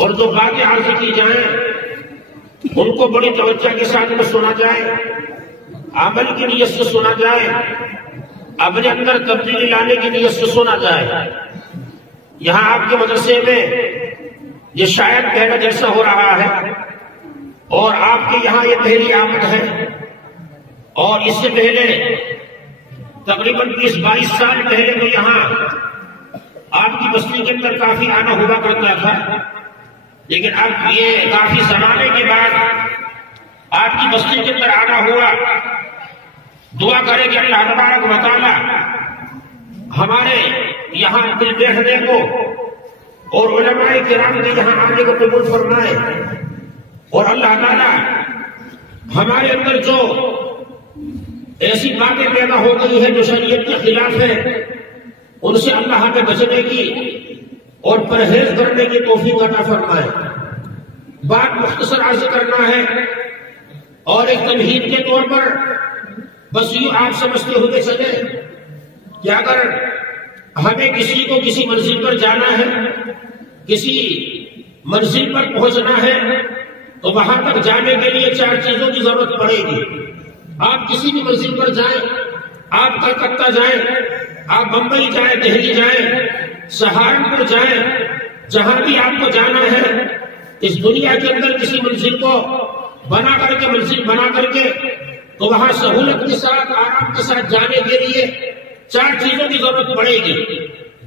اور جو باتیں عرض کی جائیں ان کو بڑی توجہ کے ساتھ میں سنا جائے، عمل کی نیت سے سنا جائے، اپنے اندر تبدیلی لانے کی نیت سے سنا جائے۔ یہاں آپ کے مدرسے میں یہ شاید پہلا جلسہ ہو رہا ہے اور آپ کے یہاں یہ پہلی آمد ہے، اور اس سے پہلے تقریباً 20-22 سال پہلے تو یہاں آپ کی بستی کے اندر کافی آنا ہوا کرتا تھا، لیکن اب یہ کافی زمانے کے بعد آپ کی بستی کے اندر آنا ہوا۔ دعا کرے کہ اللہ تبارک و تعالی ہمارے یہاں دل بیٹھنے کو اور علماء کرام کے یہاں آنے کو قبول فرمائے، اور اللہ تعالی ہمارے اندر جو ایسی باتیں پیدا ہو گئی ہیں جو شریعت کے خلاف ہے ان سے اللہ ہمیں بچنے کی اور پرہیز کرنے کی توفیق عطا فرمائے۔ بات مختصر عرض کرنا ہے اور ایک تمہید کے طور پر بس یوں آپ سمجھتے ہوئے چلے کہ اگر ہمیں کسی کو کسی منزل پر جانا ہے، کسی منزل پر پہنچنا ہے، تو وہاں تک جانے کے لیے 4 چیزوں کی ضرورت پڑے گی۔ آپ کسی بھی منزل پر جائیں، آپ کلکتہ جائیں، آپ بمبئی جائیں، دہلی جائیں، سہارنپور جائیں، جہاں بھی آپ کو جانا ہے اس دنیا کے اندر کسی منزل کو منزل بنا کر کے تو وہاں سہولت کے ساتھ آرام کے ساتھ جانے کے لیے 4 چیزوں کی ضرورت پڑے گی۔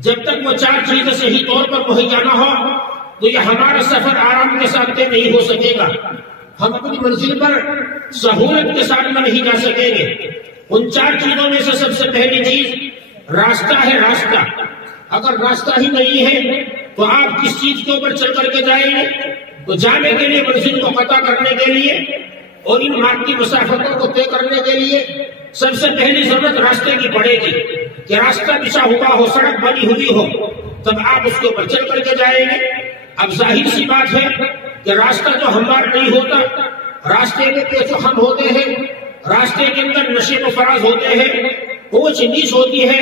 جب تک وہ 4 چیزیں صحیح طور پر مہیا نہ ہو تو یہ ہمارا سفر آرام کے ساتھ طے نہیں ہو سکے گا، ہم اپنی منزل پر سہولت کے ساتھ میں نہیں جا سکیں گے۔ ان 4 چیزوں میں سے سب سے پہلی چیز راستہ ہے۔ راستہ اگر راستہ ہی نہیں ہے تو آپ کس چیز کے اوپر چل کر کے جائیں گے؟ تو جانے کے لیے منزل کو قطع کرنے کے لیے اور ان مادی مسافتوں کو طے کرنے کے لیے سب سے پہلی ضرورت راستے کی پڑے گی کہ راستہ بچھا ہوا ہو، سڑک بنی ہوئی ہو، تب آپ اس کے اوپر چل کر کے جائیں گے۔ اب ظاہر سی بات ہے کہ راستہ جو ہموار نہیں ہوتا، راستے میں پیچ و خم ہوتے ہیں، راستے کے اندر نشے و فراز ہوتے ہیں، اونچ نیچ ہوتی ہے،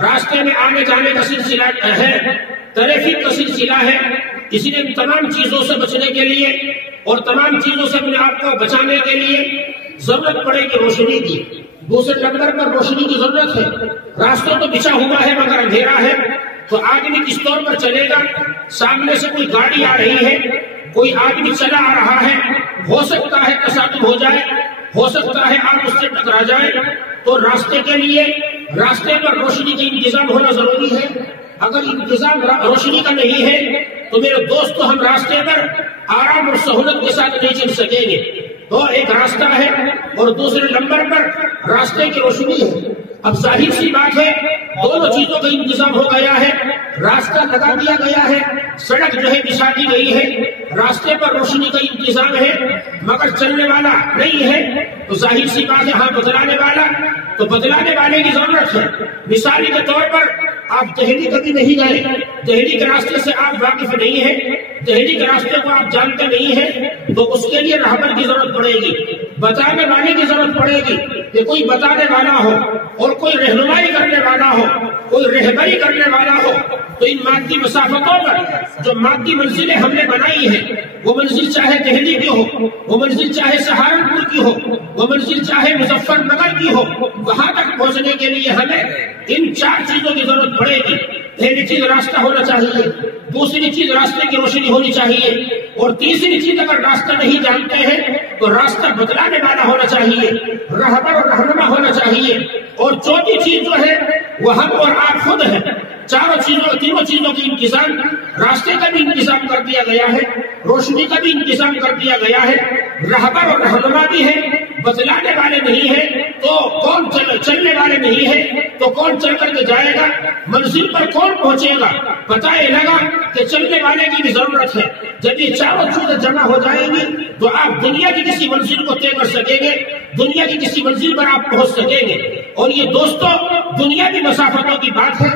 راستے میں آنے جانے کا سلسلہ ہے، ٹریفک کا سلسلہ ہے۔ اس لیے ان تمام چیزوں سے بچنے کے لیے اور تمام چیزوں سے اپنے آپ کو بچانے کے لیے ضرورت پڑے گی روشنی کی۔ دوسرے نمبر پر روشنی کی ضرورت ہے۔ راستوں تو بچھا ہوا ہے مگر اندھیرا ہے، تو آدمی کس طور پر چلے گا؟ سامنے سے کوئی گاڑی آ رہی ہے، کوئی آدمی چلا آ رہا ہے، ہو سکتا ہے تصادم ہو جائے، ہو سکتا ہے آپ اس سے ٹکرا جائیں، تو راستے کے لیے راستے پر روشنی کا انتظام ہونا ضروری ہے۔ اگر انتظام روشنی کا نہیں ہے تو میرے دوستو ہم راستے پر آرام اور سہولت کے ساتھ نہیں چل سکیں گے۔ تو ایک راستہ ہے اور دوسرے نمبر پر راستے کی روشنی ہے۔ اب ظاہر سی بات ہے دونوں چیزوں کا انتظام ہو گیا ہے، راستہ لگا دیا گیا ہے، سڑک جو ہے بچھا دی گئی ہے، راستے پر روشنی کا انتظام ہے، مگر چلنے والا نہیں ہے، تو ظاہر سی بات ہے ہاں بتلانے والا، تو بتلانے والے کی ضرورت ہے۔ مثال کے طور پر آپ دہلی کبھی نہیں گئے، دہلی کے راستے سے آپ واقف نہیں ہیں، دہلی کے راستے کو آپ جانتے نہیں ہیں، تو اس کے لیے رہبر کی ضرورت پڑے گی، بتانے والے کی ضرورت پڑے گی کہ کوئی بتانے والا ہو اور کوئی رہنمائی کرنے والا ہو، کوئی رہبری کرنے والا ہو۔ تو ان مادی مسافتوں پر جو مادی منزلیں ہم نے بنائی ہیں، وہ منزل چاہے دہلی کی ہو، وہ منزل چاہے سہارنپور کی ہو، وہ منزل چاہے مظفر نگر کی ہو، وہاں تک پہنچنے کے لیے ہمیں ان 4 چیزوں کی ضرورت پڑے گی۔ پہلی چیز راستہ ہونا چاہیے، دوسری چیز راستے کی روشنی ہونی چاہیے، اور تیسری چیز اگر راستہ نہیں جانتے ہیں تو راستہ بتلانے والا ہونا چاہیے، رہبر اور رہنما ہونا چاہیے، اور چوتھی چیز جو ہے وہ ہم اور آپ خود ہیں۔ تینوں چیزوں کی انتظام، راستے کا بھی انتظام کر دیا گیا ہے، روشنی کا بھی انتظام کر دیا گیا ہے، رہبر اور رہنما بھی ہے، بتلانے والے نہیں ہیں تو کون چلنے والے نہیں ہیں تو کون چل کر کے جائے گا؟ منزل پر کون پہنچے گا؟ پتہ یہ لگا کہ چلنے والے کی بھی ضرورت ہے۔ جب یہ 4 چیزیں جمع ہو جائیں گی تو آپ دنیا کی کسی منزل کو طے کر سکیں گے، دنیا کی کسی منزل پر آپ پہنچ سکیں گے۔ اور یہ دوستو دنیاوی مسافتوں کی بات ہے،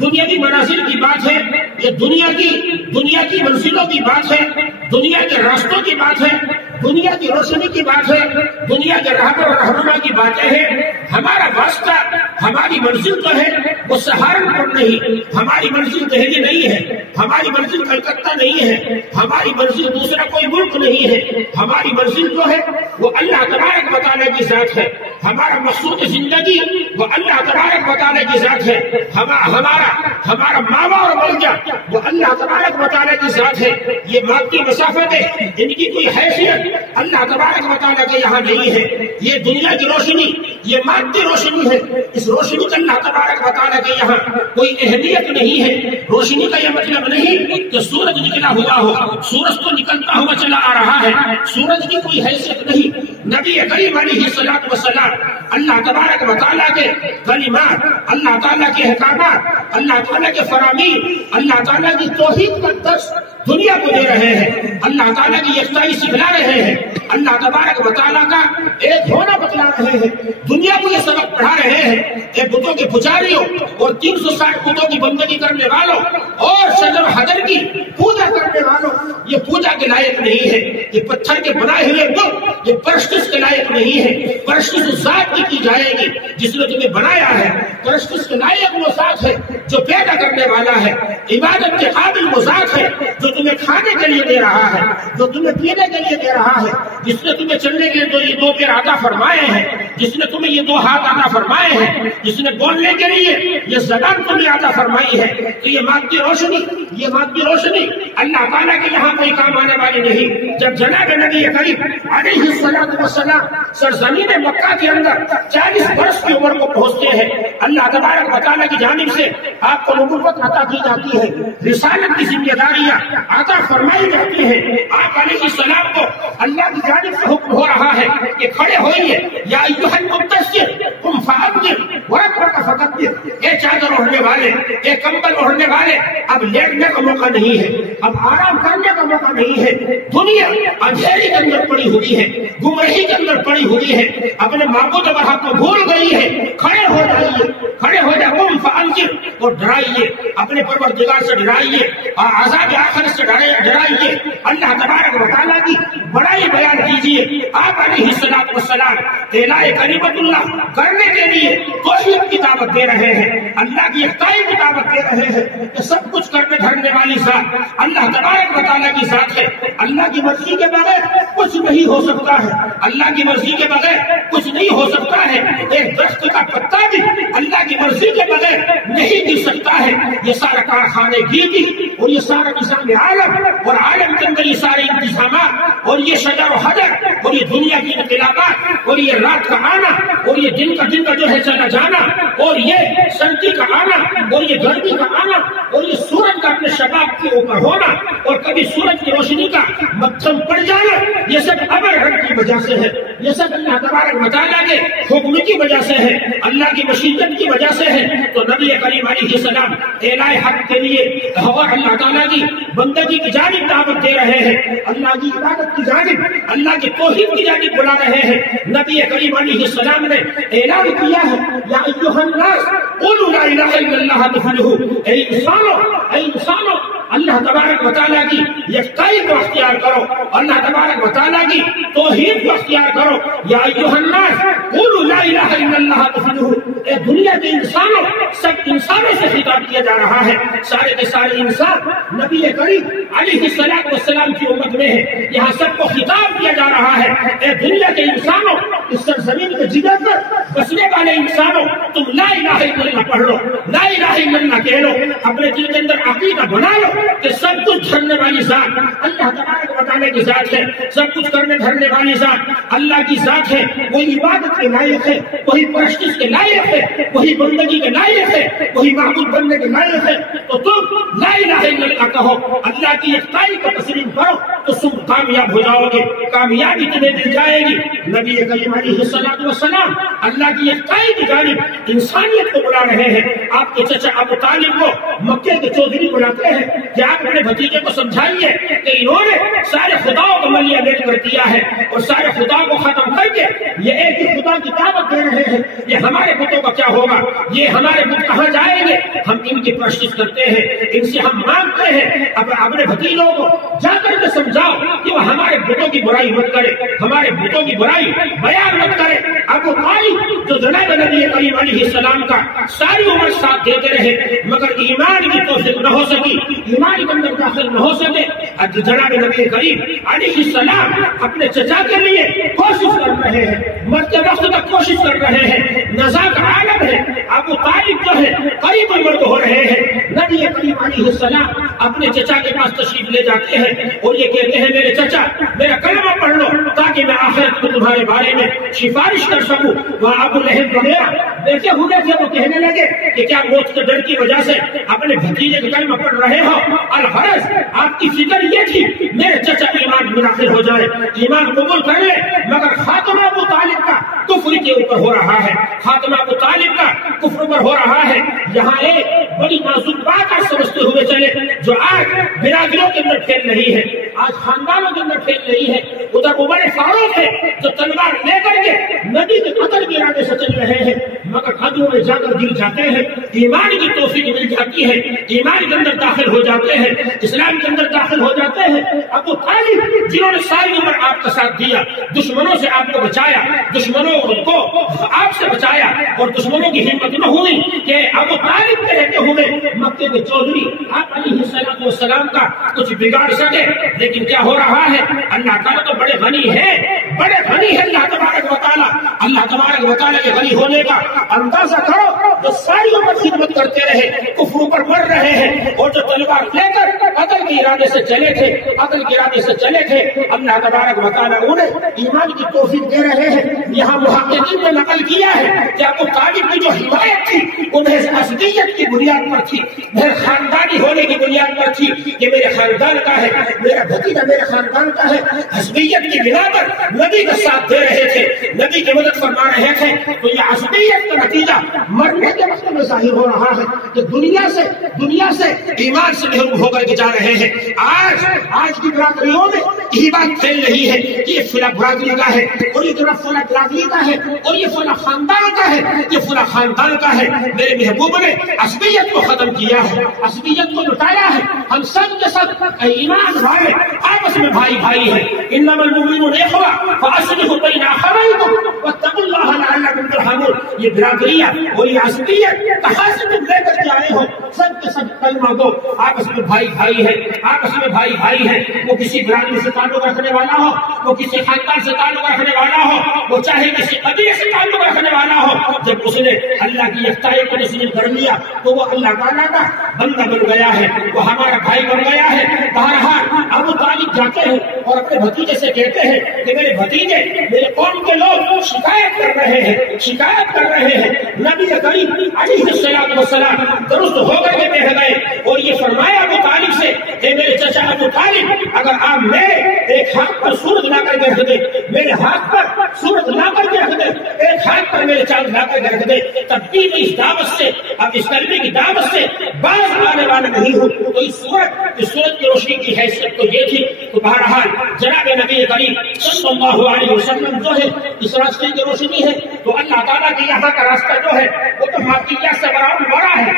دنیاوی منازل کی بات ہے، یہ دنیا کی منزلوں کی بات ہے، دنیا کے راستوں کی بات ہے، دنیا کی روشنی کی بات ہے، دنیا کے رہبر اور رہنما کی باتیں ہیں۔ ہمارا واسطہ، ہماری منزل تو ہے وہ سہارنپور نہیں، ہماری منزل دہلی نہیں ہے، ہماری منزل کلکتہ نہیں ہے، ہماری منزل دوسرا کوئی ملک نہیں ہے، ہماری منزل جو ہے وہ اللہ تبارک و تعالیٰ کی ذات ہے، ہمارا مقصود زندگی وہ اللہ تبارک و تعالیٰ کی ذات ہے، ہمارا ماوا اور ملجا وہ اللہ تبارک و تعالیٰ کی ذات ہے۔ یہ مادی مسافتیں ان کی کوئی حیثیت اللہ تبارک و تعالیٰ کے یہاں نہیں ہے۔ یہ دنیا کی روشنی یہ مادی روشنی ہے، اس روشنی کا اللہ تبارک و تعالیٰ کے یہاں کوئی اہمیت نہیں ہے۔ روشنی کا یہ مطلب نہیں کہ سورج نکلا ہوا ہو، سورج تو نکلتا ہوا چلا آ رہا ہے، سورج کی کوئی حیثیت نہیں۔ نبی کریم علیہ الصلوۃ والسلام اللہ تبارک و تعالیٰ کے کلمات، اللہ تعالیٰ کے احکامات، اللہ تعالیٰ کے فرامین، اللہ تعالیٰ کی توحید کا درس دنیا کو دے رہے ہیں، اللہ تعالیٰ کی یکتائی سکھلا رہے ہیں، اللہ تبارک و تعالیٰ کا ایک ہونا بتلا رہے ہیں، دنیا کو یہ سبق پڑھا رہے ہیں کہ بتوں کے پجاریوں اور 360 بتوں کی بندگی کرنے والوں اور شجر حجر کی پوجا کرنے والوں یہ پوجا کے لائق نہیں ہے، یہ پتھر کے بنائے ہوئے بت یہ پرستش کے لائق نہیں ہے۔ پرستش اس ذات کی جائے گی جس نے تمہیں بنایا ہے، پرستش کے لائق وہ ذات ہے جو پیدا کرنے والا ہے، عبادت کے قابل وہ ذات ہے جو تمہیں کھانے کے لیے دے رہا ہے، جو تمہیں پینے کے لیے دے رہا ہے، جس نے تمہیں چلنے کے لیے یہ 2 پیر عطا فرمائے ہیں، جس نے تمہیں یہ 2 ہاتھ عطا فرمائے ہیں، جس نے بولنے کے لیے یہ زبان تمہیں عطا فرمائی ہے۔ تو یہ مادی روشنی اللہ تعالیٰ کے یہاں کوئی کام آنے والی نہیں۔ جب جناب نبی کریم علیہ الصلوۃ والسلام سرزمین مکہ کے اندر 40 برس کی عمر کو پہنچتے ہیں، اللہ تبارک و تعالیٰ کی جانب سے آپ کو نبوت عطا کی جاتی ہے، رسالت کی ذمہ داریاں عطا فرمائی جاتی ہیں۔ آپ علیہ السلام کو اللہ کی جانب سے حکم ہو رہا ہے کہ کھڑے ہوئیے، یا ایھا المدثر قم فانذر وربک فکبر، اے چادر اوڑھنے والے، اے کمبل اوڑھنے والے، اب لیٹنے کا موقع نہیں ہے، اب آرام کرنے کا موقع نہیں ہے۔ دنیا اندھیری کے اندر پڑی ہوئی ہے، گمراہی کے اندر پڑی ہوئی ہے، اپنے معبود برحق کو بھول گئی ہے۔ کھڑے ہو جائیے، قم فانذر، اور ڈرائیے، اپنے پروردگار سے ڈرائیے اور عذاب آخرت سے ڈرائیے، اللہ تبارک و تعالیٰ کی بڑائی بیان کیجیے۔ آپ علیہ السلام اعلاء کلمت اللہ کرنے کے لیے توحید کی دعوت دے رہے ہیں، اللہ کی یکتائی کی دعوت دے رہے ہیں کہ سب کچھ کرنے دھرنے والی ذات اللہ تبارک و تعالیٰ کی ذات ہے۔ اللہ کی مرضی کے بغیر کچھ نہیں ہو سکتا ہے، اللہ کی مرضی کے بغیر کچھ نہیں ہو سکتا ہے۔ ایک درخت کا پتا بھی اللہ کی مرضی کے بغیر نہیں گر سکتا ہے۔ یہ سارا کارخانے گیتی اور یہ سارا نظام عالم اور عالم کے اندر یہ سارے انتظامات اور یہ شجر و حجر اور یہ دنیا کی انقلابات اور یہ رات کا آنا اور یہ دن کا جو ہے چلا جانا اور یہ سردی کا آنا اور یہ گرمی کا آنا اور یہ سورج کا اپنے شباب کے اوپر ہونا اور کبھی سورج کی روشنی کا مدھم پڑ جانا، یہ سب امر رب کی وجہ سے ہے، یہ سب اللہ تبارک و تعالیٰ کے حکم کی وجہ سے ہے، اللہ کی مشیت کی وجہ سے ہے۔ تو نبی کریم علیہ السلام اعلاء حق کے لیے اور اللہ تعالیٰ کی بندگی کی جانب دعوت دے رہے ہیں، اللہ کی عبادت کی جانب، اللہ کی توحید کی جانب بلا رہے ہیں۔ نبی کریم علیہ السلام نے اعلان کیا ہے، یا ایھا الناس قولوا لا الہ الا اللہ تفلحوا، اے انسانوں اللہ تبارک و تعالیٰ کی یکتائی کو اختیار کرو، اللہ تبارک و تعالیٰ کی توحید کو اختیار کرو۔ یا ایھا الناس قولوا لا الہ الا اللہ تفلحوا، اے دنیا کے انسانوں، سب انسانوں سے خطاب کیا جا رہا ہے، سارے کے سارے انسان نبی کریم علیہ السلام کی امت میں ہے، یہاں سب کو خطاب کیا جا رہا ہے، اے دنیا کے انسانوں، اس سرزمین کے جگر پر بسنے والے انسانوں، تم لا الہ الا اللہ پڑھ لو، لا الہ الا اللہ کہہ لو، اپنے دل کے اندر عقیدہ بنا لو کہ سب کچھ دھرنے والی ذات اللہ تبارک و تعالیٰ کی ذات ہے، سب کچھ کرنے دھرنے والی ذات اللہ کی ذات ہے، وہی عبادت کے لائق ہے، وہی پرستش کے لائق ہے، وہی بندگی کے لائق ہے، وہی معبود بننے کے لائق ہے۔ تو تم لا الہ الا اللہ کہو، اللہ کی یکتائی کو تسلیم کرو تو تم کامیاب ہو جاؤ گے، کامیابی تمہیں مل جائے گی۔ نبی کریم علیہ السلام اللہ کی یکتائی کی جانب انسانیت کو بلا رہے ہیں۔ آپ کے چچا ابو طالب کو مکے کے چودھری بلاتے ہیں کہ آپ اپنے بھتیجے کو سمجھائیے کہ انہوں نے سارے خداؤں کو ملیہ بیٹ کر دیا ہے اور سارے خداؤں کو ختم کر کے یہ ایک ہی خدا کی دعوت دے رہے ہیں، یہ ہمارے بتوں کا کیا ہوگا، یہ ہمارے بت کہاں جائیں گے، ہم ان کی پرستش کرتے ہیں، ان سے ہم مانگتے ہیں۔ اب اپنے بھتیجوں کو جا کر انہیں سمجھاؤ کہ وہ ہمارے بتوں کی برائی مت کرے، ہمارے بتوں کی برائی بیان مت کرے۔ ابو طالب جو جناب نبی کریم علیہ السلام کا ساری عمر ساتھ دیتے رہے مگر ایمان کی توفیق نہ ہو سکی، ایمان کے اندر داخل نہ ہو سکے، جناب نبی کریم علیہ السلام اپنے چچا کے لیے کوشش کر رہے ہیں، مرتے وقت تک کوشش کر رہے ہیں، نزا کا عالم ہے، ابو طالب جو ہے قریب مرد ہو رہے ہیں۔ نبی کریم علیہ السلام اپنے چچا کے پاس تشریف لے جاتے ہیں اور یہ کہتے ہیں میرے چچا میرا کلمہ پڑھ لو تاکہ میں آخرت میں تمہارے بارے میں سفارش کر سکوں۔ وہاں ابو لہب وغیرہ بیٹھے ہوئے تھے، وہ کہنے لگے کہ کیا موت کے ڈر کی وجہ سے اپنے بھتیجے کا کلمہ پڑھ رہے ہو؟ الغرض آپ کی فکر یہ تھی میرے چچا ایمان میں داخل ہو جائے، ایمان قبول کر لے، مگر خاتمہ ابو طالب کا کفر کے اوپر ہو رہا ہے، خاتمہ ابو طالب کا کفر پر ہو رہا ہے۔ یہاں ایک بڑی نازک بات آپ سمجھتے ہوئے چلے جو آج برادریوں کے اندر پھیل رہی ہے، آج خاندانوں کے اندر پھیل رہی ہے۔ ادھر عمر فاروق ہے جو تلوار لے کر کے نبی کے قتل کے ارادے سے چل رہے ہیں مگر قدموں میں جا کر گر جاتے ہیں، ایمان کی توفیق مل جاتی ہے، ایمان کے اندر داخل ہو جاتے ہیں، اسلام کے اندر داخل ہو جاتے ہیں۔ ابو طالب جنہوں نے ساری عمر آپ کا ساتھ دیا، دشمنوں سے آپ کو بچایا، دشمنوں کو آپ سے بچایا اور دشمنوں کی ہمت نہ ہوئی کہ ابو طالب کے رہتے ہوئے مکے کے چودھری آپ علیہ السلام کا کچھ بگاڑ سکے۔ لیکن کیا ہو رہا ہے؟ اللہ تعالیٰ تو بڑے غنی ہے، بڑے غنی ہے اللہ تبارک و تعالیٰ۔ اللہ تبارک و تعالیٰ کے غنی ہونے کا اندازہ کرو، جو ساری عمر خدمت کرتے رہے، کفر پر مر رہے ہیں اور جو تلوار لے کر قتل کے ارادے سے چلے تھے، قتل کے ارادے سے چلے تھے، اللہ تبارک و تعالیٰ انہیں ایمان کی توفیق دے رہے ہیں۔ یہاں محققین نے نقل کیا ہے کہ ابو طالب کی جو حمایت تھی انہیں اسدیت کی بنیاد پر تھی، میرے خاندانی ہونے کی بنیاد پر تھی کہ میرے خاندان کا ہے، میرا بھتیجا میرے خاندان کا ہے۔ حسبیت کی بنا پر نبی کا ساتھ دے رہے تھے، نبی کی مدد فرما رہے تھے، تو یہ حسبیت کا نتیجہ مرنے کے وقت میں ظاہر ہو رہا ہے کہ دنیا سے ایمان سے محروم ہو کر کے جا رہے ہیں۔ آج کی برادریوں میں یہی بات پھیل رہی ہے کہ یہ فلاں برادری کا ہے اور یہ طرف فلاں برادری کا ہے اور یہ فلاں خاندان کا ہے، یہ فلاں خاندان کا ہے۔ میرے محبوب نے عصبیت کو ختم کیا ہے، عصبیت کو لٹایا ہے۔ ہم سب کے سب ایمان والے آپس میں بھائی بھائی ہیں۔ انما المؤمنون اخوہ فاصلحوا بین اخویکم واتقوا اللہ لعلکم ترحمون۔ یہ برادریاں اور یہ عصبیت کہاں سے تم لے کر کے آئے ہو؟ سب کے سب کلمہ گو، آپس میں بھائی بھائی ہیں، آپس میں بھائی بھائی ہیں۔ وہ کسی برادری سے تعلق رکھنے والا ہو، وہ کسی خاندان سے تعلق رکھنے والا ہو، وہ چاہے کسی قبیلے سے تعلق رکھنے والا ہو، جب اس نے اللہ کی یکتائی کو تسلیم کر لیا تو وہ اللہ تعالیٰ کا بندہ بن گیا ہے، وہ ہمارا بھائی بن گیا ہے۔ بہرحال ابو طالب جاتے ہیں اور اپنے بھتیجے سے کہتے ہیں کہ میرے بھتیجے، میرے قوم کے لوگ شکایت کر رہے ہیں، شکایت کر رہے ہیں۔ نبی کریم علیہ السلام درست ہو کر کے بیٹھ گئے اور یہ فرمایا ابو طالب سے کہ میرے چچا ابو طالب، اگر آپ میرے ایک ہاتھ پر سورج لا کر کے رکھ دیں، میرے ہاتھ پر سورج لا کر کے رکھ دیں، ایک ہاتھ پر میرے چاند لا کر کے رکھ دیں، تب بھی میں اس دعوت سے، اب اس کلمے کی دعوت سے باز آنے والا نہیں ہوں۔ تو اس سورج کی روشنی کی حیثیت تو یہ تھی۔ تو بہرحال جناب نبی کریم صلی اللہ علیہ وسلم جو ہے اس راستے کی روشنی ہے، تو اللہ تعالیٰ کے یہاں کا راستہ جو ہے وہ تو مادیہ سے بڑا ہے،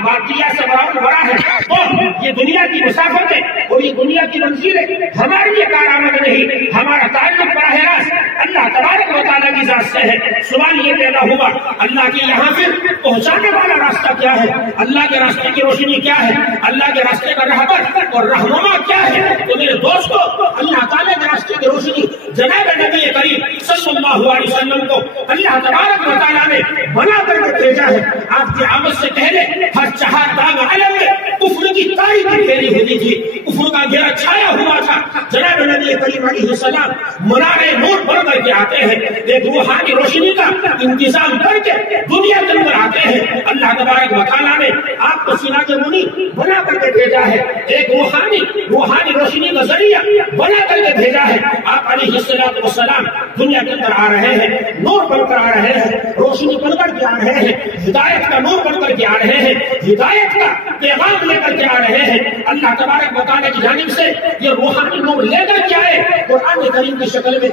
مادیہ سے بڑا ہے۔ تو یہ دنیا کی مسافتیں اور یہ دنیا کی منزلیں ہمارے لیے کارآمد نہیں، ہمارا تعلق براہ راست اللہ تبارک و تعالیٰ کی ذات سے ہے۔ سوال یہ پیدا ہوا اللہ کے یہاں سے پہنچانے والا راستہ کیا ہے؟ اللہ کے راستے کی روشنی کیا ہے؟ اللہ کے راستے کا رہبر اور رہنما کیا ہے؟ تو میرے دوستو، اللہ تعالیٰ کے راستے کی روشنی جناب نبی کریم صلی اللہ علیہ وسلم کو اللہ تبارک و تعالیٰ نے بنا کر کے بھیجا ہے۔ آپ کی آمد سے پہلے ہر چہار داغ علم میں کفر کی تاریخی پھیلی ہوئی تھی، کفر کا گھیرا چھایا ہوا تھا۔ جناب نبی کریم علیہ السلام منارے نور بن کر کے آتے ہیں، ایک روحانی روشنی کا انتظام کر کے دنیا کے اندر آتے ہیں۔ اللہ تبارک و تعالیٰ نے آپ کو سراج منیر بنا کر کے بھیجا ہے، ایک روحانی روشنی کا ذریعہ بنا کر کے بھیجا ہے۔ آپ علیہ السلام دنیا کے اندر آ رہے ہیں، نور بن کر آ رہے ہیں، روشنی بن کر کے آ رہے ہیں، ہدایت کا نور بن کر کے آ رہے ہیں، ہدایت کا پیغام لے کر کے آ رہے ہیں۔ اللہ تبارک و تعالیٰ کی جانب سے یہ روحانی نور لے کر کے آئے قرآن کریم کی شکل میں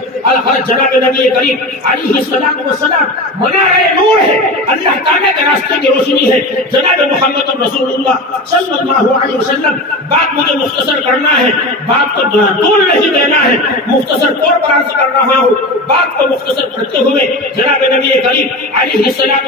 جناب نبی کریم علیہ السلام منارۂ نور ہے، اللہ تعالیٰ کے راستے کی روشنی ہے جناب محمد رسول اللہ صلی اللہ علیہ وسلم۔ بات مجھے مختصر کرنا ہے، بات کو طول نہیں دینا ہے، مختصر طور پر عرض کر رہا ہوں۔ بات کو مختصر کرتے ہوئے جناب نبی کریم علیہ السلام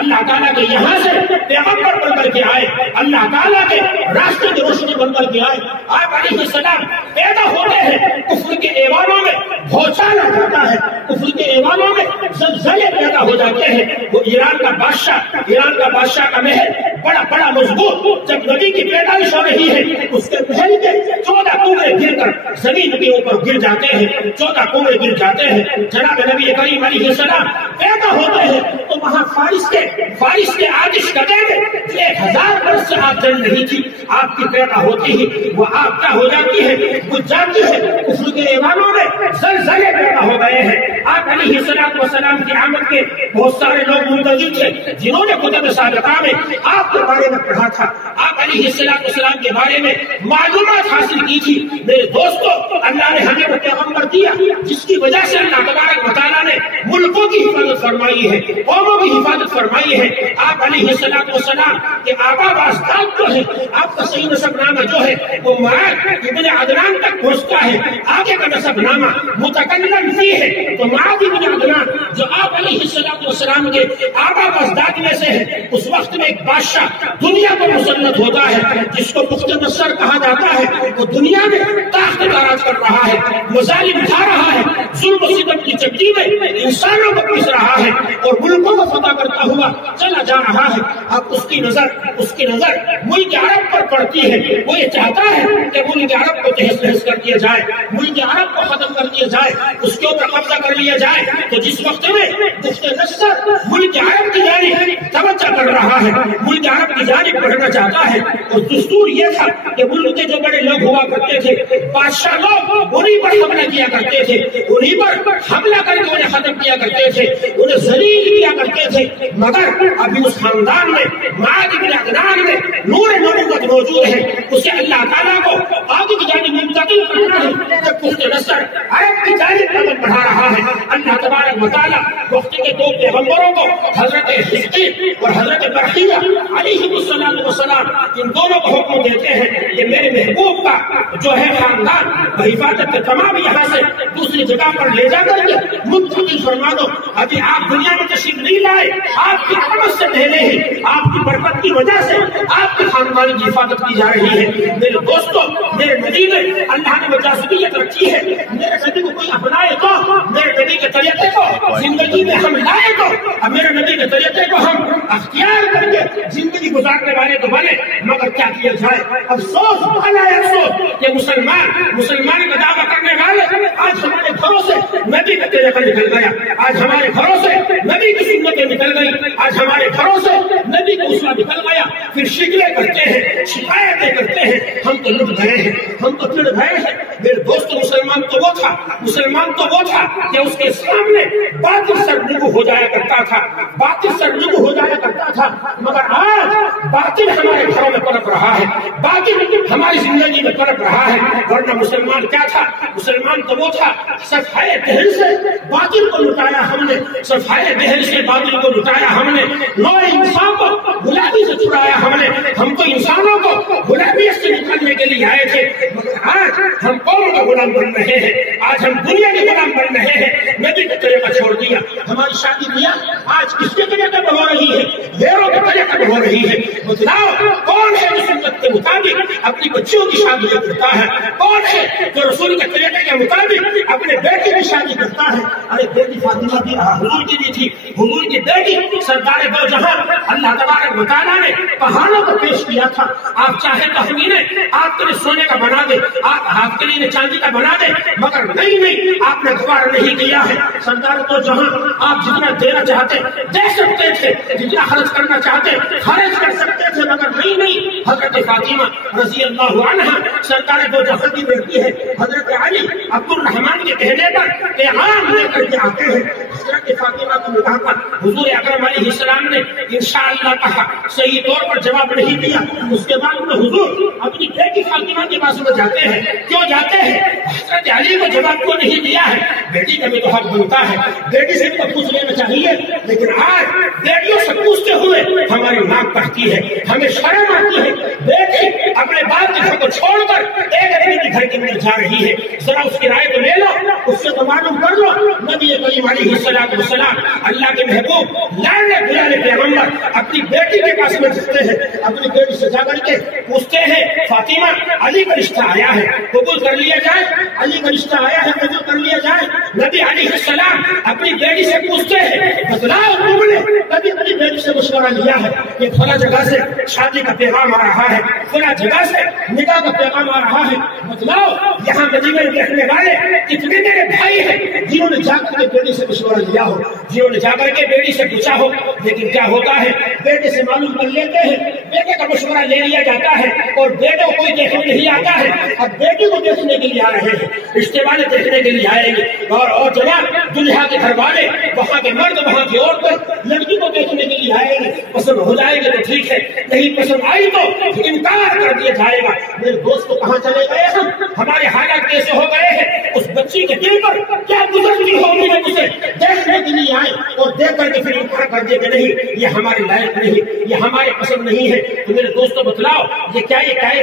اللہ تعالیٰ کے یہاں سے پیغمبر بن کر کے آئے، اللہ تعالیٰ کے راستے کی روشنی بن کر کے آئے۔ آپ علیہ السلام پیدا ہوتے ہیں، کفر کے ایوانوں میں بھوچال آ جاتا ہے، کفر کے ایوانوں میں زلزلے پیدا ہو جاتے ہیں۔ وہ ایران کا بادشاہ کا محل بڑا مضبوط، جب نبی کی پیدائش ہو رہی ہے اس کے محل کے 14 کنویں گر کر زمین کے اوپر گر جاتے ہیں، 14 کنویں گر جاتے ہیں۔ جناب نبی کریم علیہ السلام پیدا ہوتے ہیں تو وہاں فارس کے آتش کدے میں 1000 برس سے آپ جل رہی تھی، آپ کی پیدا ہوتی ہی وہ آپ کیا ہو جاتی ہے، وہ جاتی ہے۔ کفر کے ایوانوں میں زلزلے پیدا ہو گئے ہیں۔ آپ علیہ السلام کی آمد کے بہت سارے لوگ منتظر تھے جنہوں نے کتب سابقہ میں آپ کے بارے میں پڑھا تھا، آپ علیہ السلام کے بارے میں معلومات حاصل کی تھی۔ میرے دوستو، اللہ نے ہمیں وہ پیغمبر دیا جس کی وجہ سے اللہ تبارک و تعالیٰ نے ملکوں کی حفاظت فرمائی ہے، قوموں کی حفاظت فرمائی ہے۔ آپ علیہ السلام کے آبا و اجداد جو ہے، آپ کا صحیح نسب نامہ جو ہے وہ معاذ ابن عدنان تک پہنچتا ہے۔ آگے کا نسب نامہ متکلم فی ہے تو معاذ ابن عدنان جو آپ علیہ السلام کے آبا و اجداد میں سے ہے، اس وقت میں ایک بادشاہ دنیا کو مسلط ہوتا ہے جس کو بخت نصر کہا جاتا ہے۔ وہ دنیا میں تاخت راج کر رہا ہے، مظالم اٹھا رہا ہے، ظلم و ستم کی چکی میں انسانوں کو پیس رہا ہے اور ملکوں کو فتح کرتا ہوا چلا جا رہا ہے۔ اب اس کی نظر ملک عرب پر پڑتی ہے، وہ یہ چاہتا ہے کہ ملک عرب کو تہس نہس کر دیا جائے، ملک عرب کو ختم کر دیا جائے، اس کے اوپر قبضہ کر لیا جائے۔ تو جس وقت میں بخت نصر ملک عرب کی جانب توجہ کر رہا ہے، ملک عرب کی جانب بڑھنا چاہتا ہے، اور دستور یہ تھا کہ ملک کے جو بڑے لوگ ہوا کرتے تھے، بادشاہ لوگ انہیں پر حملہ کیا کرتے تھے، انہیں پر حملہ کر کے انہیں ختم کیا کرتے تھے، انہیں ذلیل کیا کرتے تھے۔ مگر ابھی اس خاندان میں معاذ بن عدنان میں نور نبوت موجود ہے، اسے اللہ تعالیٰ کو آگے کی جانب منتقل کرنا ہے۔ جب بخت نصر عرب کی جانب قدم بڑھا رہا ہے، اللہ تبارک و تعالیٰ وقت کے 2 پیغمبروں کو، حضرت حزقیل اور حضرت برقیہ علیہ السلام، ان دونوں کو حکم دیتے ہیں کہ میرے محبوب کا جو ہے خاندان حفاظت کے تمام یہاں سے دوسری جگہ پر لے جا کر کے منتقل فرما دو۔ ابھی آپ دنیا میں تشریف نہیں لائے، آپ کی رحمت سے پہلے ہی آپ کی برکت کی وجہ سے آپ کے خاندان کی حفاظت کی جا رہی ہے۔ میرے دوستو، میرے نبی میں اللہ نے مجازبیت رکھی ہے، میرے نبی کو کوئی اپنائے تو، میرے نبی کے طریقے کو زندگی میں ہم لائے تو، اب میرے نبی کے طریقے کو ہم اختیار کر کے زندگی گزارنے والے تو بنے، مگر کیا کیا جائے؟ افسوس افسوس کہ مسلمان کا دعویٰ کرنے والے آج ہمارے گھروں سے نبی کا طریقہ نکل گیا، آج ہمارے گھروں سے نبی کی سنتیں نکل گئی، آج ہمارے گھروں سے نبی کا اسوہ نکل گیا، پھر شکلیں کرتے ہیں، شکایتیں کرتے ہیں، ہم تو لٹ گئے ہیں، ہم تو چڑ گئے ہیں۔ میرے دوست، مسلمان تو وہ تھا کہ اس کے سامنے باطل سرنگو ہو جایا کرتا تھا، مگر آج باطل ہمارے گھروں میں پنپ رہا ہے، باطل ہماری زندگی میں پنپ رہا ہے۔ ورنہ مسلمان کیا تھا؟ مسلمان تو وہ تھا، صفحۂ دہل سے باطل کو لٹایا ہم نے، صفحۂ دہل سے باطل کو لٹایا ہم نے، نوع انسان کو غلامی سے چھڑایا ہم نے، ہم تو انسانوں کو غلامیت سے نکالنے کے لیے آئے تھے، مگر آج ہم قوم کا غلام بن رہے ہیں، آج ہم دنیا کے غلام بن رہے ہیں۔ نبی کا طریقہ چھوڑ دیا، ہماری شادی بیاہ آج کس کے طریقے پر ہو رہی ہے؟ غیروں کے طریقے پر ہو رہی ہے۔ بتلاؤ کون ہے جو سنت کے مطابق اپنی بچیوں کی شادی کرتا ہے؟ کون ہے جو رسول کے طریقے کے مطابق اپنے بیٹے کی شادی کرتا ہے؟ ارے بیٹی فاطمہ کی حضور کی بھی تھی، حضور کی بیٹی سرکار دو جہاں اللہ تبارک و تعالیٰ نے پہاڑوں کو پیش کیا تھا۔ آپ چاہے تو ہم انہیں آپ کے لیے سونے کا بنا دے، آپ کے لیے چاندی کا بنا دے، مگر نہیں، آپ نے گوارا نہیں کیا ہے۔ سرکار دو جہاں آپ جتنا دینا چاہتے دے سکتے تھے، جتنا خرچ کرنا چاہتے خرچ کر سکتے تھے، مگر نہیں۔ حضرت فاطمہ رضی اللہ عنہا سرکار دو جہاں کی بیٹی ہے، حضرت علی عبد الرحمان کے کہنے پر پیغام لے کر کے آتے ہیں۔ حضرت فاطمہ کو نکاح پر حضور اکرم علیہ السلام نے انشاءاللہ کہا، صحیح طور پر جواب نہیں دیا۔ اس کے بعد میں حضور اپنی بیٹی فاطمہ کے پاس میں جاتے ہیں۔ کیوں جاتے ہیں؟ حضرت علی کو جواب کیوں نہیں دیا ہے؟ بیٹی کا بھی تو حق بنتا ہے، بیٹی سے تو پوچھ لینا چاہیے، لیکن آج بیٹیوں سے پوچھتے ہوئے ہماری ناک کٹتی ہے، ہمیں شرم آتی ہے۔ بیٹی اپنے باپ کے گھر کو چھوڑ کر ایک آدمی کے گھر کے اندر جا رہی ہے، ذرا اس کی رائے تو لے لو، اس سے تو معلوم کر لو۔ نبی کریم علیہ السلام اللہ کے محبوب لاڈلے پیارے پیغمبر اپنی بیٹی کے پاس میں جاتے ہیں، اپنی بیٹی سے جا کر کے پوچھتے ہیں، فاطمہ علی کا رشتہ آیا ہے، قبول کر لیا جائے؟ علی کا رشتہ آیا ہے، قبول کر لیا جائے؟ نبی علیہ السلام اپنی بیٹی سے پوچھتے ہیں، بتلاؤ تم نے کبھی اپنی بیٹی سے مشورہ لیا ہے کہ فلاں جگہ سے شادی کا پیغام آ رہا ہے، فلاں جگہ سے نکاح کا پیغام آ رہا ہے، بتلاؤ یہاں مدینے میں رہنے والے کتنے میرے بھائی ہیں جنہوں نے جا کر کے بیٹی سے مشورہ لیا ہو، جنہوں نے جا کر کے بیٹی سے پوچھا ہو؟ لیکن کیا ہوتا ہے، بیٹے سے معلوم کر لیتے ہیں، بیٹے کا مشورہ لے لیا جاتا ہے اور بیٹے کو کوئی دیکھنے نہیں آتا ہے، اب بیٹی کو دیکھنے کے لیے آ رہے ہیں، رشتے والے دیکھنے کے لیے آئیں گے، اور جناب دلہا کے گھر والے، وہاں کے مرد، وہاں کی عورتیں لڑکی کو دیکھنے کے لیے آئیں گے، پسند ہو جائے گے تو ٹھیک ہے، نہیں پسند آئی تو انکار کر دیا جائے گا۔ میرے دوست کو کہاں چلے گئے ہم، ہمارے حالات کیسے ہو گئے ہیں، اس بچی کے دل پر کیا گزرتی ہوگی، جب اسے دیکھنے کے لیے آئے اور دیکھ کر کے پھر انکار کر دے کہ نہیں یہ ہمارے لائق نہیں، یہ ہمارے پسند نہیں ہے۔ تو میرے دوستوں بتلاؤ یہ کیا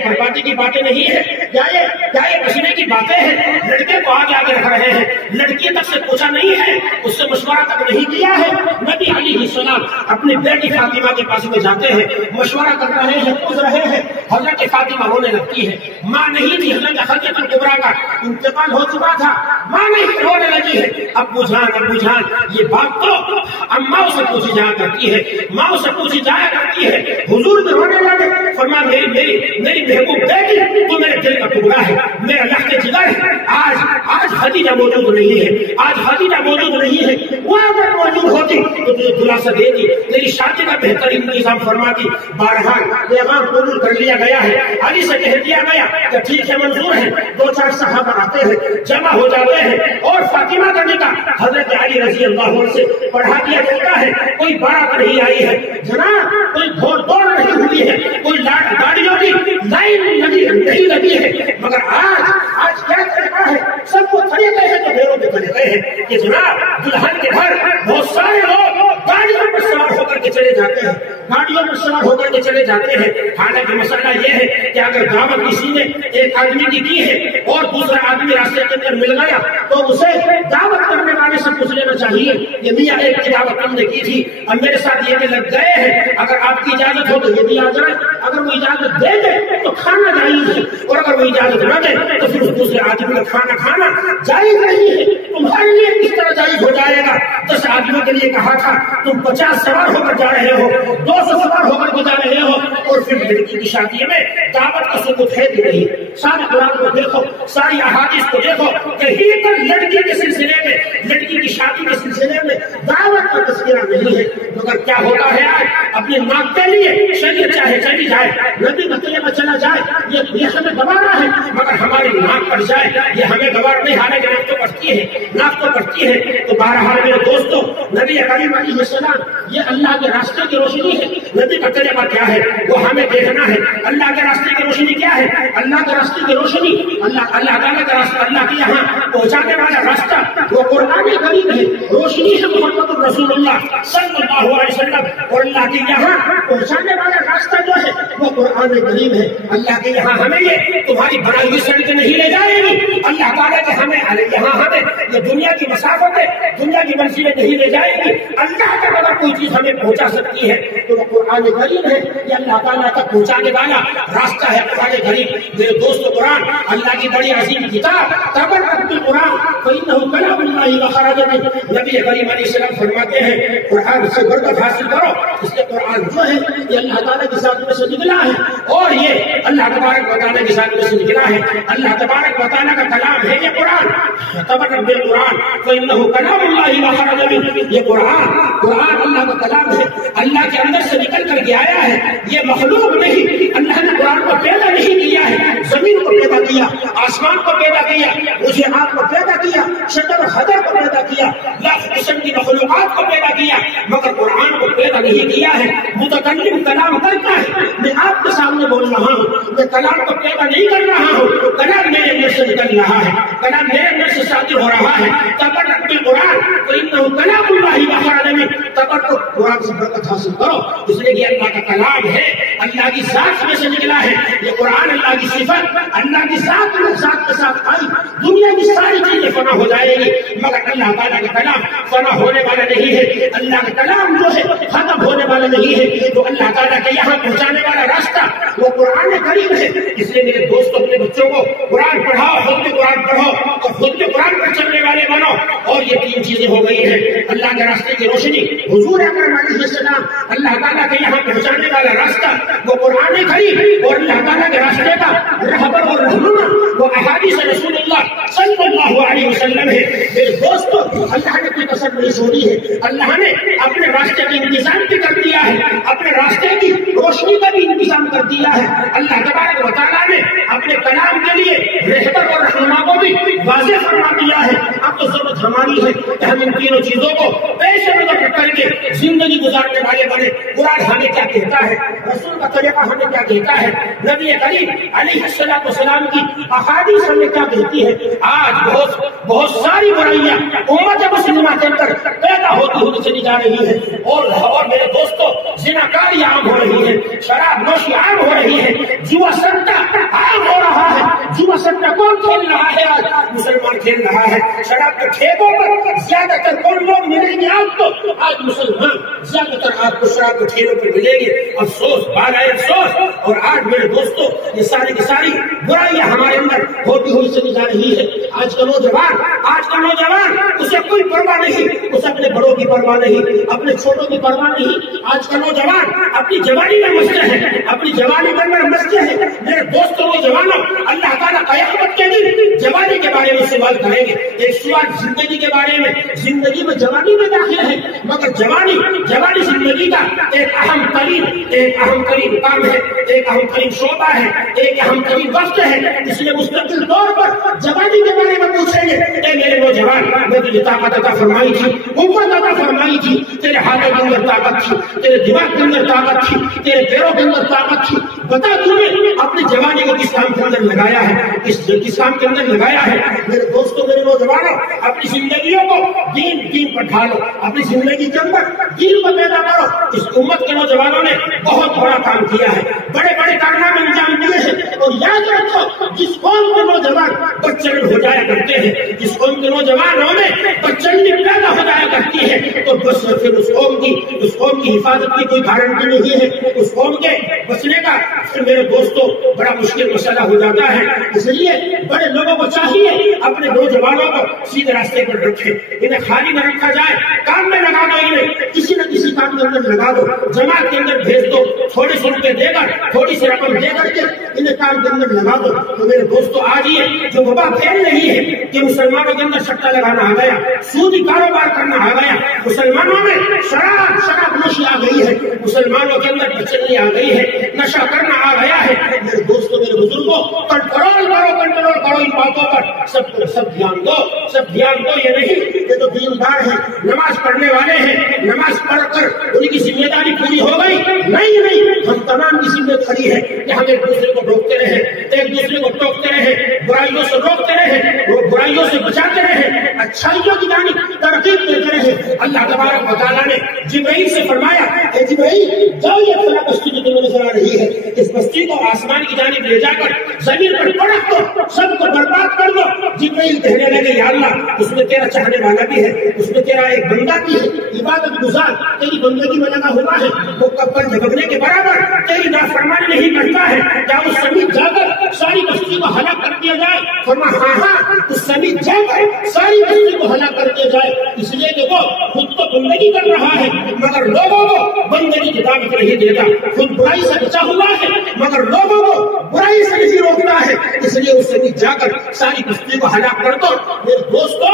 بربادی کی باتیں نہیں ہے، کیا یہ بچنے کی باتیں ہیں؟ لڑکے کو آگے آگے رکھ رہے ہیں، لڑکی تک سے پوچھا نہیں ہے، اس سے مشورہ تک نہیں کیا ہے۔ نبی علیہ السلام اپنی بیٹی فاطمہ کے پاس میں جاتے ہیں، مشورہ کر رہے ہیں، پوچھ رہے ہیں، حضرت فاطمہ رونے لگتی ہے، ماں نہیں تھی، حضرت خدیجہ کبریٰ کا انتقال ہو چکا تھا، ماں نہیں رونے لگی ہے۔ ابو جان یہ بات تو اماں سے پوچھی جایا کرتی ہے، ماں سے پوچھی جایا کرتی ہے۔ حضور بھی رونے لگے، فرمایا میری محبوب بیٹی تو میرے دل کا ٹکڑا ہے، میرا لخت جگر ہے، آج خدیجہ موجود نہیں ہے، آج خدیجہ موجود نہیں ہے، وہ اگر موجود ہوتی تو تجھے دلاسا دے دی، تیری شادی کا بہترین انتظام فرماتی۔ بہرحال پیغام قبول کر لیا گیا ہے، علی سے کہہ دیا گیا کہ ٹھیک ہے منظور ہے۔ دو چار صحابہ آتے ہیں، جمع ہو جاتے ہیں اور فاطمہ کا نکاح حضرت علی رضی اللہ عنہ سے پڑھا دیا جاتا ہے۔ کوئی بارات نہیں آئی ہے جناب، کوئی گھوڑ دوڑ نہیں ہوئی ہے، کوئی گاڑیوں کی لائن نہیں لگی ہے، مگر آج کیا طریقہ ہے، سب کو طریقے ہیں تو گھروں میں چلے گئے ہیں کہ جناب دلہن کے گھر بہت سارے لوگ گاڑیوں پر سوار ہو کر کے چلے جاتے ہیں، گاڑیوں پر سوار ہو کر کے چلے جاتے ہیں۔ حالانکہ مسئلہ یہ ہے کہ اگر دعوت کسی نے ایک آدمی کی ہے اور دوسرا آدمی راستے کے اندر مل گیا تو اسے دعوت کرنے والے سے پوچھ لینا چاہیے کہ میاں ایک کی دعوت ہم نے کی تھی، اب میرے ساتھ یہ بھی لگ گئے ہیں، اگر آپ کی اجازت ہو تو یہ بھی آ جائے، اگر وہ اجازت دے دے تو کھانا جائز ہے، اور اگر وہ اجازت نہ دے تو پھر اس دوسرے آدمی کا کھانا جائز نہیں ہے۔ تمہارے لیے کس طرح جائز ہو جائے گا؟ 10 آدمیوں کے لیے کہا تھا، تم 50 سوار ہو کر جا رہے ہو، 200 سوار ہو کر جا رہے ہو، اور پھر لڑکی کی شادی میں دعوت کا ثبوت ہے بھی نہیں۔ سارے قرآن کو دیکھو، ساری احادیث کو دیکھو، کہیں پر لڑکی کے سلسلے میں، لڑکی کی شادی کے سلسلے میں دعوت کا تذکرہ نہیں ہے۔ مگر کیا ہوتا ہے آج اپنے نام کے لیے شریعت چاہے چلی جائے، نبی بتلے میں چلا جائے، یہ ہمیں گوارا ہے، مگر ہماری ناک پڑ جائے یہ ہمیں گوار نہیں۔ حالانکہ ناک تو پڑتی ہے، ناک تو پڑتی ہے۔ تو بہرحال میرے دوستوں، نبی کریم علیہ السلام یہ اللہ کے راستے کی روشنی ہے۔ نبی کا طریقہ کیا ہے وہ ہمیں دیکھنا ہے۔ اللہ کے راستے کی روشنی کیا ہے؟ اللہ کے راستے کی روشنی، اللہ تعالیٰ کا راستہ، اللہ کے یہاں پہنچانے والا راستہ وہ قرآن کریم ہے، روشنی ہے محمد رسول اللہ صلی اللہ علیہ وسلم، اور اللہ کے یہاں پہنچانے والا راستہ جو ہے وہ قرآن کریم ہے۔ اللہ کے یہاں ہمیں یہ تمہاری بنائی ہوئی سڑک نہیں لے جائے گی، اللہ تعالیٰ کے یہاں ہمیں یہ دنیا کی مسافتیں، دنیا کی منزلیں نہیں لے جائے گی۔ اللہ تک اگر کوئی چیز ہمیں پہنچا سکتی ہے تو وہ قرآن کریم ہے، یہ اللہ تعالیٰ تک پہنچانے والا راستہ ہے قرآن کریم۔ میرے دوستو، قرآن اللہ کی بڑی عظیم کتاب، تبرک بالقرآن فإنه كلام الله وخرج منه۔ نبی کریم علیہ السلام فرماتے ہیں قرآن سے برکت حاصل کرو، اس کے قرآن جو ہے یہ اللہ تعالیٰ کی ذات میں سے نکلا ہے، اور یہ اللہ تبارک و تعالیٰ کی ذات میں سے نکلا ہے، اللہ تبارک و تعالیٰ کا کلام ہے یہ قرآن۔ تبرک القرآن فإنه كلام الله لا حرج منه. یہ قرآن اللہ کا کلام ہے، اللہ کے اندر سے نکل کر کے آیا ہے، یہ مخلوق نہیں. اللہ نے قرآن کو پیدا نہیں کیا ہے، زمین کو پیدا کیا، آسمان کو پیدا کیا، مجھے آپ کو پیدا کیا، شجر و حجر کو پیدا کیا، لاکھ قسم کی مخلوقات کو پیدا کیا، مگر قرآن کو پیدا نہیں کیا ہے. متکلم کلام کرتا ہے، میں آپ کے سامنے بول رہا ہوں، میں کلام کو پیدا نہیں کر رہا ہوں، کلام میرے اندر سے نکل رہا ہے، کلام میرے اندر سے صادر ہو رہا ہے. تبرک بالقرآن فإنه كلام الله لا حرج منه. تبرک قرآن سے برکت حاصل کرو، اس لیے یہ اللہ کا کلام ہے، اللہ کی ذات میں سے نکلا ہے. یہ قرآن اللہ کی صفت، اللہ کی ذات میں ذات کے ساتھ آئی. دنیا کی ساری چیزیں فنا ہو جائے گی مگر اللہ تعالیٰ کا کلام فنا ہونے والا نہیں ہے. اللہ کا کلام جو ہے ختم ہونے والا نہیں ہے. تو اللہ تعالیٰ کے یہاں پہنچانے والا راستہ وہ قرآن کریم ہے. اس لیے میرے دوست اپنے بچوں کو قرآن پڑھاؤ، خود بھی قرآن پڑھو اور خود بھی قرآن پر چلنے والے بنو. اور یہ تین چیزیں ہو گئی ہیں، اللہ کے راستے کی روشنی، حضور اکرم علیہ السلام، اللہ تعالیٰ کے یہاں پہنچانے والا راستہ وہ قرآن کریم، اور اللہ تعالیٰ کے راستے کا رہبر اور رہنما وہ احادیث رسول اللہ صلی اللہ علیہ وسلم ہے. میرے دوستو، اللہ نے کوئی کسر نہیں چھوڑی ہے. اللہ نے اپنے راستے کا انتظام بھی کر دیا ہے، اپنے راستے کی روشنی کا بھی انتظام کر دیا ہے. اللہ تبارک و تعالیٰ نے اپنے کلام کے لیے رہبر اور رہنما کو بھی واضح فرما دیا ہے. اب تو ضرورت ہماری ہے کہ ہم ان تینوں چیزوں کو پیش نظر کر کے زندگی گزارنے والے بنے. قرآن ہمیں کیا کہتا ہے، رسول کا طریقہ ہمیں کیا کہتا ہے، نبی کریم علیہ السلام کی احادیث ہمیں کیا کہتی ہے. آج بہت ساری برائیاں امت مسلمہ کے اندر پیدا ہوتی چلی جا رہی ہے. اور میرے دوستوں، زناکاری عام ہو رہی ہے، شراب نوشی عام ہو رہی ہے، جوا سٹا عام ہو رہا ہے. جوا سٹا کون کھیل رہا ہے؟ آج مسلمان کھیل رہا ہے. شراب کے ٹھیکوں پر زیادہ تر کون لوگ ملیں گے آپ کو؟ آج مسلمان زیادہ تر آپ کو شراب کے ٹھیلوں پر ملیں گے. افسوس، بالائے افسوس. اور آج میرے دوستوں، یہ ساری کی ساری برائیاں ہمارے اندر ہوتی ہوئی چلی جا رہی ہے. آج کا نوجوان اسے کوئی پرواہ نہیں، اسے اپنے بڑوں کی پرواہ نہیں، اپنے چھوٹوں کی پرواہ نہیں. آج کا نوجوان اپنی جوانی میں مسجد ہے، اپنی جوانی کے اندر مسجد ہے. میرے دوستوں، نوجوانوں، اللہ تعالیٰ قیامت کے دن جوانی کے بارے میں سوال کریں گے. ایک سوال زندگی کے بارے میں، زندگی میں جوانی میں داخل ہے، مگر جوانی زندگی کا ایک اہم ترین کام ہے، ایک اہم ترین شعبہ ہے، ایک اہم ترین وقت ہے. اس لیے مستقل طور پر جوانی کے بارے میں پوچھیں گے. اے میرے نوجوان، میں تجھے طاقت عطا فرمائی تھی، قوت عطا فرمائی تھی، تیرے ہاتھوں کے اندر طاقت تھی، تیرے دماغ کے اندر طاقت تھی، تیرے پیروں کے اندر طاقت تھی. بتا تم نے اپنی جوانی کو کس کام کے اندر لگایا ہے، کس کام کے اندر لگایا ہے. میرے دوستوں، میرے نوجوانوں، اپنی زندگیوں کو دین پر ڈھالو، اپنی زندگی کے اندر دین کو پیدا کرو. اس امت کے نوجوانوں نے بہت بڑا کام کیا ہے، بڑے کارنامے انجام دیے ہیں. اور یاد رکھو، جس قوم کے نوجوان بچن ہو جایا کرتے ہیں، جس قوم کے نوجوانوں میں بچنی پیدا ہو جایا کرتی ہے، تو بس پھر اس قوم کی حفاظت کی کوئی گارنٹی نہیں ہے. اس قوم کے بچنے کا پھر میرے دوستوں بڑا مشکل مسئلہ ہو جاتا ہے. اس لیے بڑے لوگوں کو چاہیے اپنے نوجوانوں کو سیدھے راستے پر رکھے، انہیں خالی نہ رکھا جائے. کام میں لگا دو، انہیں کسی نہ کسی کام کے اندر لگا دو، جماعت کے اندر بھیج دو، تھوڑے سے روپے دے کر، تھوڑی سی رقم دے کر کے انہیں کام کے اندر لگا دو. تو میرے دوستوں، آج یہ جو وبا پھیل رہی ہے کہ مسلمانوں کے اندر سٹا لگانا آ گیا، سودی کاروبار کرنا آ گیا، مسلمانوں میں شراب نوشی آ گئی ہے، مسلمانوں کے اندر بچنی آ گئی ہے، نشہ کرنا آ گیا ہے. میرے دوستوں، میرے بزرگوں، کنٹرول کرو ان باتوں پر. سب دھیان دو. یہ نہیں یہ تو دیندار ہیں، نماز پڑھنے والے ہیں، نماز پڑھ کر ان کی ذمہ داری پوری ہو گئی. نہیں، ہم تمام کی ذمہ کھڑی ہے کہ ہم ایک دوسرے کو روکتے رہے، ایک دوسرے کو ٹوکتے رہے، برائیوں سے روکتے رہے، برائیوں سے بچاتے رہے، اچھائیوں کی جانب ترغیب دیتے رہے. اللہ تبارک و تعالیٰ نے جبرائیل سے فرمایا، اے جبرائیل، جاؤ یہ فلاں بستی جو تمہیں نظر آ رہی ہے، اس بستی کو آسمان کی جانب لے جا کر زمین پر پڑک دو، سب کو برباد کر دو. جبرائیل کہنے لگے، یا اللہ، اس میں تیرا چاہنے والا بھی ہے، اس میں تیرا ایک بندہ بھی ہے، عبادت گزار تیری بندگی میں لگا ہوا ہے، وہ کپڑ جھپکنے کے برابر تیری نافرمانی نہیں کرتا ہے. کیا اس سمیت جا کر ساری بستی کو ہلاک کر دیا جائے؟ فرمایا، ہاں، اس سمیت جا کر ساری بستی کو ہلاک کر دیا جائے، اس لیے کہ وہ خود تو بندگی کر رہا ہے مگر لوگوں کو بندگی کی دعوت نہیں دیتا، خود برائی سے بچا ہوا ہے مگر لوگوں کو برائی سے نہیں روکتا ہے، اس لیے اس سے بھی جا کر ساری بستی کو ہلاک کر دو۔ میرے دوستو،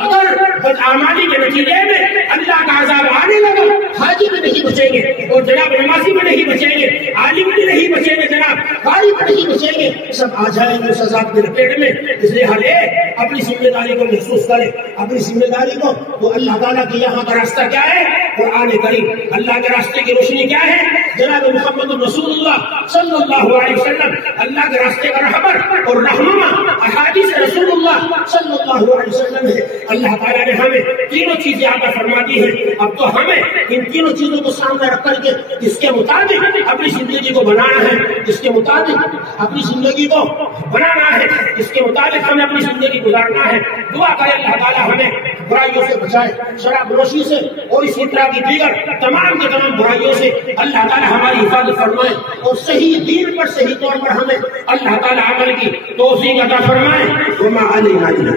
اگر بدعمالی کے نتیجے میں اللہ کا عذاب آنے لگا، حاجی بھی نہیں بچیں گے اور جناب نمازی بھی نہیں بچیں گے، عالم بھی نہیں بچیں گے، جناب قاری بھی نہیں بچیں گے، سب آ جائیں گے اس عذاب کی لپیٹ میں۔ اس لیے ہر ایک اپنی ذمہ داری کو محسوس کرے، اپنی ذمہ داری کو۔ تو اللہ تعالیٰ کی یہاں کا راستہ کیا ہے؟ قرآن کریم۔ اللہ کے راستے کی روشنی کیا ہے؟ جناب محمد رسول اللہ صلی اللہ علیہ وسلم، اللہ کے راستے کا رہبر اور رہنما احادیث رسول اللہ صلی اللہ علیہ وسلم ہے۔ اللہ تعالیٰ نے ہمیں تینوں چیزیں عطا فرما دی ہیں، اب تو ہمیں ان تینوں چیزوں کو سامنے رکھ کر کے اس کے مطابق اپنی زندگی کو بنانا ہے، اس کے مطابق اپنی زندگی کو بنانا ہے، اس کے مطابق ہمیں اپنی زندگی گزارنا ہے۔ دعا کرے اللہ تعالیٰ ہمیں برائیوں سے بچائے، شراب نوشی سے اور اسی طرح کی دیگر تمام کے تمام برائیوں سے اللہ تعالیٰ ہماری حفاظت فرمائے اور صحیح دین پر صحیح طور پر ہمیں اللہ تعالیٰ عمل کی توفیق عطا فرمائے۔ وما علینا الا۔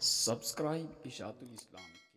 سبسکرائب اشاعت الاسلام۔